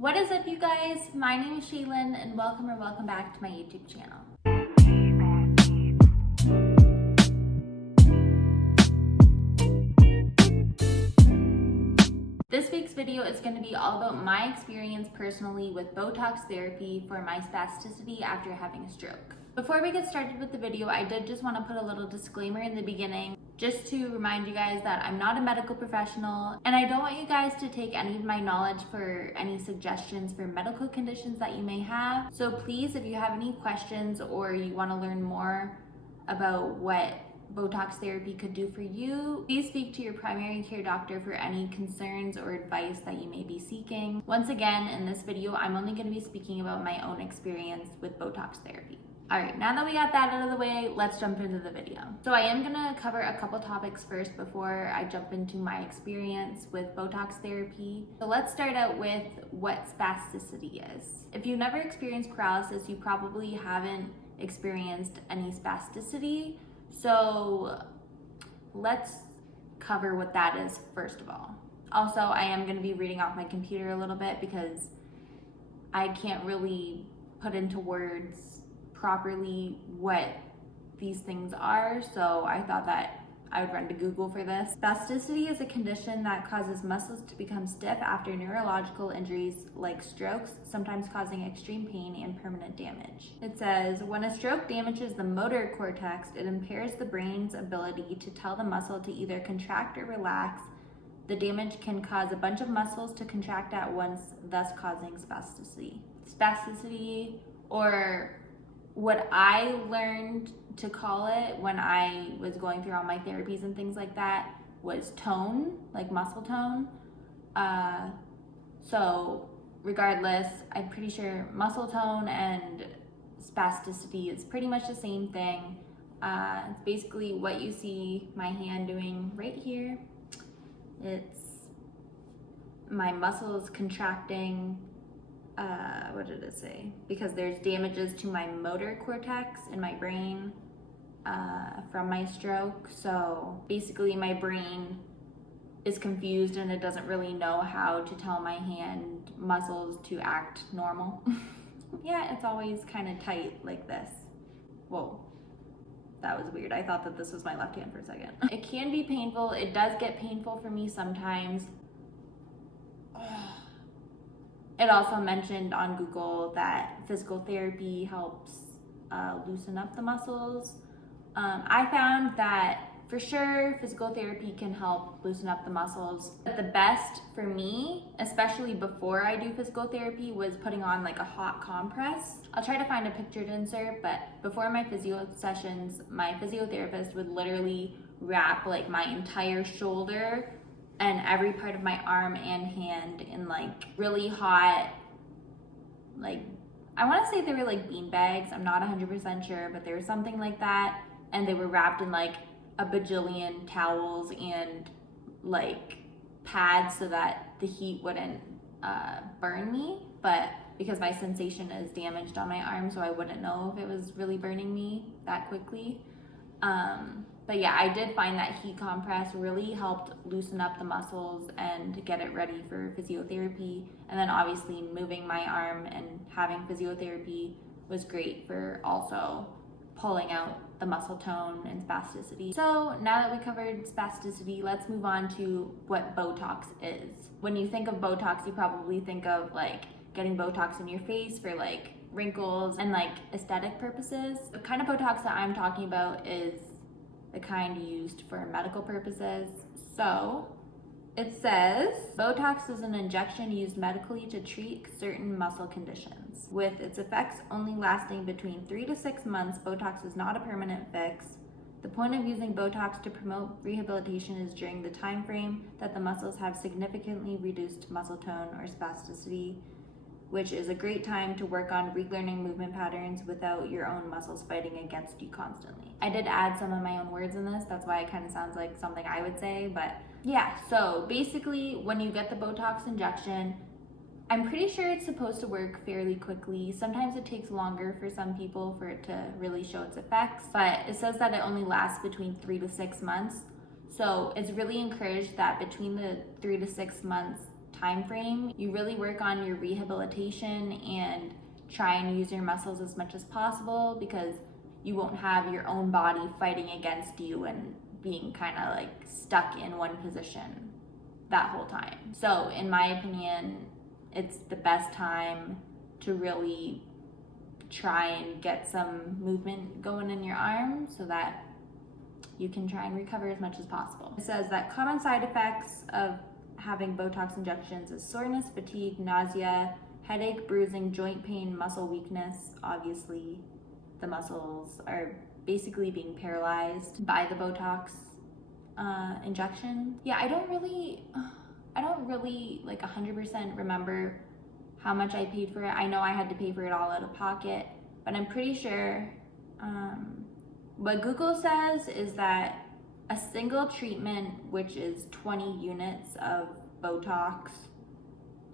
What is up, you guys? My name is Shaelyn and welcome back to my YouTube channel. This week's video is going to be all about my experience personally with Botox therapy for my spasticity after having a stroke. Before we get started with the video, I did just want to put a little disclaimer in the beginning just to remind you guys that I'm not a medical professional and I don't want you guys to take any of my knowledge for any suggestions for medical conditions that you may have. So please, if you have any questions or you want to learn more about what Botox therapy could do for you, please speak to your primary care doctor for any concerns or advice that you may be seeking. Once again, in this video, I'm only going to be speaking about my own experience with Botox therapy. Alright, now that we got that out of the way, let's jump into the video. So I am going to cover a couple topics first before I jump into my experience with Botox therapy. So let's start out with what spasticity is. If you've never experienced paralysis, you probably haven't experienced any spasticity. So let's cover what that is first of all. Also, I am going to be reading off my computer a little bit because I can't really put into words properly what these things are, so I thought that I would run to Google for this. Spasticity is a condition that causes muscles to become stiff after neurological injuries like strokes, sometimes causing extreme pain and permanent damage. It says, when a stroke damages the motor cortex, it impairs the brain's ability to tell the muscle to either contract or relax. The damage can cause a bunch of muscles to contract at once, thus causing spasticity. Spasticity, or what I learned to call it when I was going through all my therapies and things like that, was tone, like muscle tone. So regardless, I'm pretty sure muscle tone and spasticity is pretty much the same thing. It's basically what you see my hand doing right here. It's my muscles contracting. What did it say? Because there's damages to my motor cortex in my brain from my stroke. So basically my brain is confused and it doesn't really know how to tell my hand muscles to act normal. Yeah, it's always kind of tight like this. Whoa, that was weird. I thought that this was my left hand for a second. It can be painful. It does get painful for me sometimes. It also mentioned on Google that physical therapy helps loosen up the muscles. I found that for sure physical therapy can help loosen up the muscles. But the best for me, especially before I do physical therapy, was putting on like a hot compress. I'll try to find a picture to insert, but before my physio sessions, my physiotherapist would literally wrap like my entire shoulder and every part of my arm and hand in like really hot, like, I want to say they were like bean bags. I'm not 100% sure, but they were something like that. And they were wrapped in like a bajillion towels and like pads so that the heat wouldn't burn me. But because my sensation is damaged on my arm, so I wouldn't know if it was really burning me that quickly. But yeah, I did find that heat compress really helped loosen up the muscles and get it ready for physiotherapy. And then obviously moving my arm and having physiotherapy was great for also pulling out the muscle tone and spasticity. So now that we covered spasticity, let's move on to what Botox is. When you think of Botox, you probably think of like getting Botox in your face for like wrinkles and like aesthetic purposes. The kind of Botox that I'm talking about is the kind used for medical purposes. So it says, Botox is an injection used medically to treat certain muscle conditions. With its effects only lasting between 3 to 6 months, Botox is not a permanent fix. The point of using Botox to promote rehabilitation is during the time frame that the muscles have significantly reduced muscle tone or spasticity, which is a great time to work on relearning movement patterns without your own muscles fighting against you constantly. I did add some of my own words in this, that's why it kind of sounds like something I would say, but yeah. So basically, when you get the Botox injection, I'm pretty sure it's supposed to work fairly quickly. Sometimes it takes longer for some people for it to really show its effects, but it says that it only lasts between 3 to 6 months. So it's really encouraged that between the 3 to 6 months time frame. You really work on your rehabilitation and try and use your muscles as much as possible, because you won't have your own body fighting against you and being kind of like stuck in one position that whole time. So in my opinion, it's the best time to really try and get some movement going in your arm so that you can try and recover as much as possible. It says that common side effects of having Botox injections is soreness, fatigue, nausea, headache, bruising, joint pain, muscle weakness. Obviously, the muscles are basically being paralyzed by the Botox injection. Yeah, I don't really like 100% remember how much I paid for it. I know I had to pay for it all out of pocket, but I'm pretty sure what Google says is that a single treatment, which is 20 units of Botox,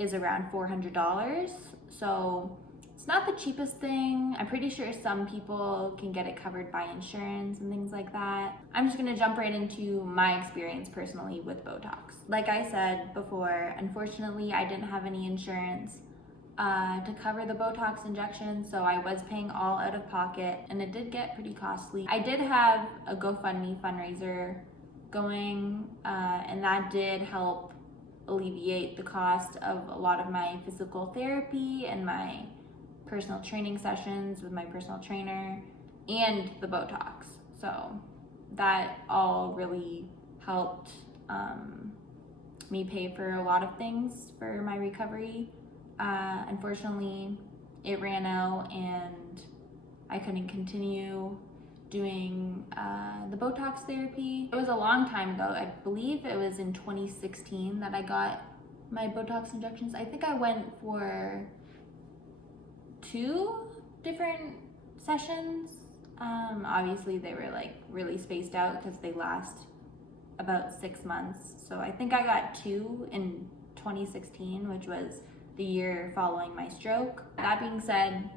is around $400. So it's not the cheapest thing. I'm pretty sure some people can get it covered by insurance and things like that. I'm just gonna jump right into my experience personally with Botox. Like I said before, unfortunately, I didn't have any insurance to cover the Botox injection, so I was paying all out of pocket, and it did get pretty costly. I did have a GoFundMe fundraiser going, and that did help alleviate the cost of a lot of my physical therapy and my personal training sessions with my personal trainer and the Botox. So that all really helped me pay for a lot of things for my recovery. Unfortunately, it ran out and I couldn't continue doing the Botox therapy. It was a long time ago. I believe it was in 2016 that I got my Botox injections. I think I went for 2 different sessions. Obviously they were like really spaced out because they last about 6 months. So I think I got 2 in 2016, which was the year following my stroke. That being said,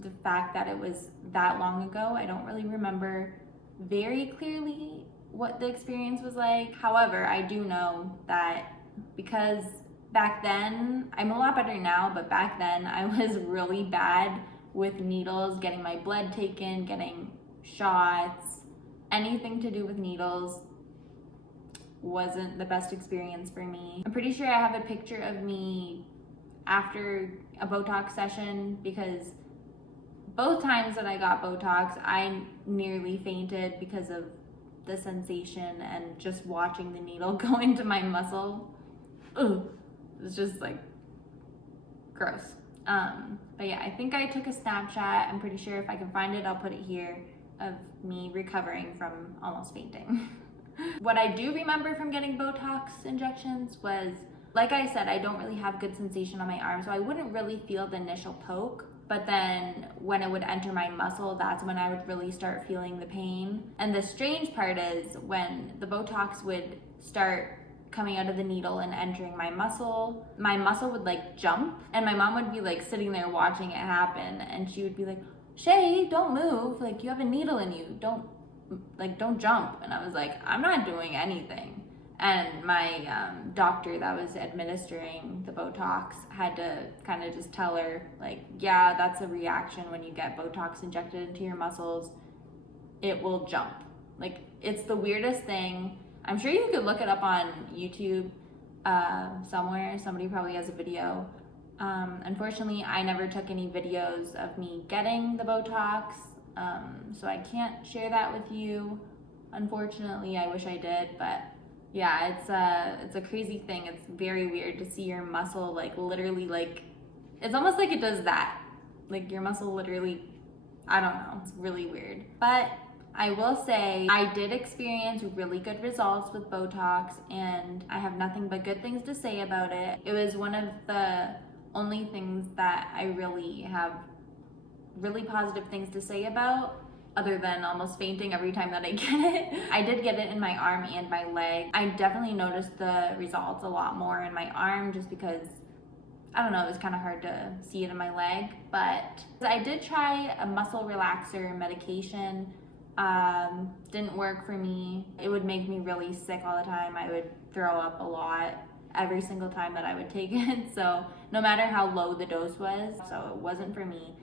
the fact that it was that long ago, I don't really remember very clearly what the experience was like. However, I do know that because back then, I'm a lot better now, but back then I was really bad with needles, getting my blood taken, getting shots, anything to do with needles wasn't the best experience for me. I'm pretty sure I have a picture of me after a Botox session, because both times that I got Botox, I nearly fainted because of the sensation and just watching the needle go into my muscle. Ugh, it's just like gross. But yeah, I think I took a Snapchat. I'm pretty sure if I can find it, I'll put it here, of me recovering from almost fainting. What I do remember from getting Botox injections was, like I said, I don't really have good sensation on my arm, so I wouldn't really feel the initial poke. But then when it would enter my muscle, that's when I would really start feeling the pain. And the strange part is when the Botox would start coming out of the needle and entering my muscle would like jump, and my mom would be like sitting there watching it happen, and she would be like, "Shay, don't move, like you have a needle in you, don't jump." And I was like, "I'm not doing anything." And my doctor that was administering the Botox had to kind of just tell her, like, yeah, that's a reaction when you get Botox injected into your muscles. It will jump. Like, it's the weirdest thing. I'm sure you could look it up on YouTube somewhere. Somebody probably has a video. Unfortunately, I never took any videos of me getting the Botox, so I can't share that with you. Unfortunately, I wish I did, but yeah, it's a crazy thing. It's very weird to see your muscle like literally, like, it's almost like it does that. Like your muscle literally, I don't know, it's really weird. But I will say I did experience really good results with Botox, and I have nothing but good things to say about it. It was one of the only things that I really have really positive things to say about, other than almost fainting every time that I get it. I did get it in my arm and my leg. I definitely noticed the results a lot more in my arm, just because, I don't know, it was kind of hard to see it in my leg. But I did try a muscle relaxer medication. Didn't work for me. It would make me really sick all the time. I would throw up a lot. every single time that I would take it. So no matter how low the dose was, so it wasn't for me.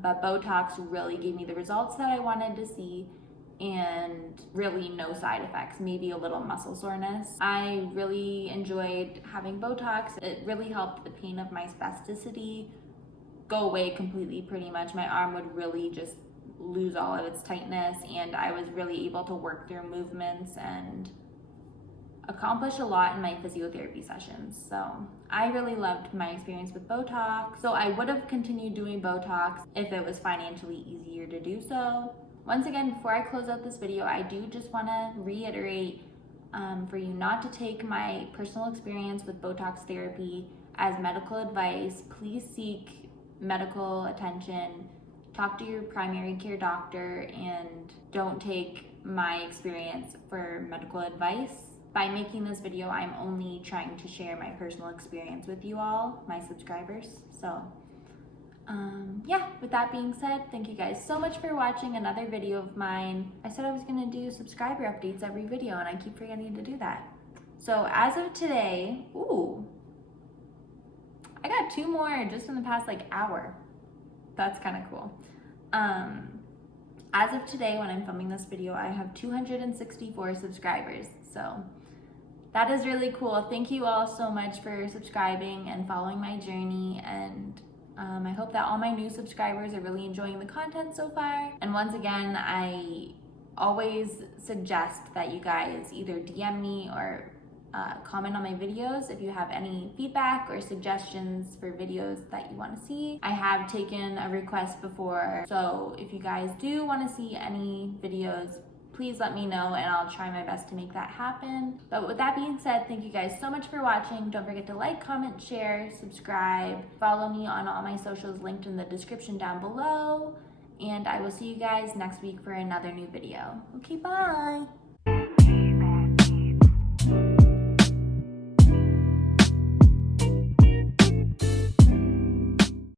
But Botox really gave me the results that I wanted to see, and really no side effects, maybe a little muscle soreness. I really enjoyed having Botox. It really helped the pain of my spasticity go away completely pretty much. My arm would really just lose all of its tightness, and I was really able to work through movements and accomplish a lot in my physiotherapy sessions. So I really loved my experience with Botox. So I would have continued doing Botox if it was financially easier to do so. Once again, before I close out this video, I do just want to reiterate for you not to take my personal experience with Botox therapy as medical advice. Please seek medical attention. Talk to your primary care doctor, and don't take my experience for medical advice. By making this video, I'm only trying to share my personal experience with you all, my subscribers. So yeah, with that being said, thank you guys so much for watching another video of mine. I said I was gonna do subscriber updates every video, and I keep forgetting to do that. So as of today, ooh, I got 2 more just in the past hour. That's kind of cool. As of today, when I'm filming this video, I have 264 subscribers. So that is really cool. Thank you all so much for subscribing and following my journey. And I hope that all my new subscribers are really enjoying the content so far. And once again, I always suggest that you guys either DM me or comment on my videos if you have any feedback or suggestions for videos that you want to see. I have taken a request before, so if you guys do want to see any videos, please let me know and I'll try my best to make that happen. But with that being said, thank you guys so much for watching. Don't forget to like, comment, share, subscribe. Follow me on all my socials linked in the description down below. And I will see you guys next week for another new video. Okay, bye.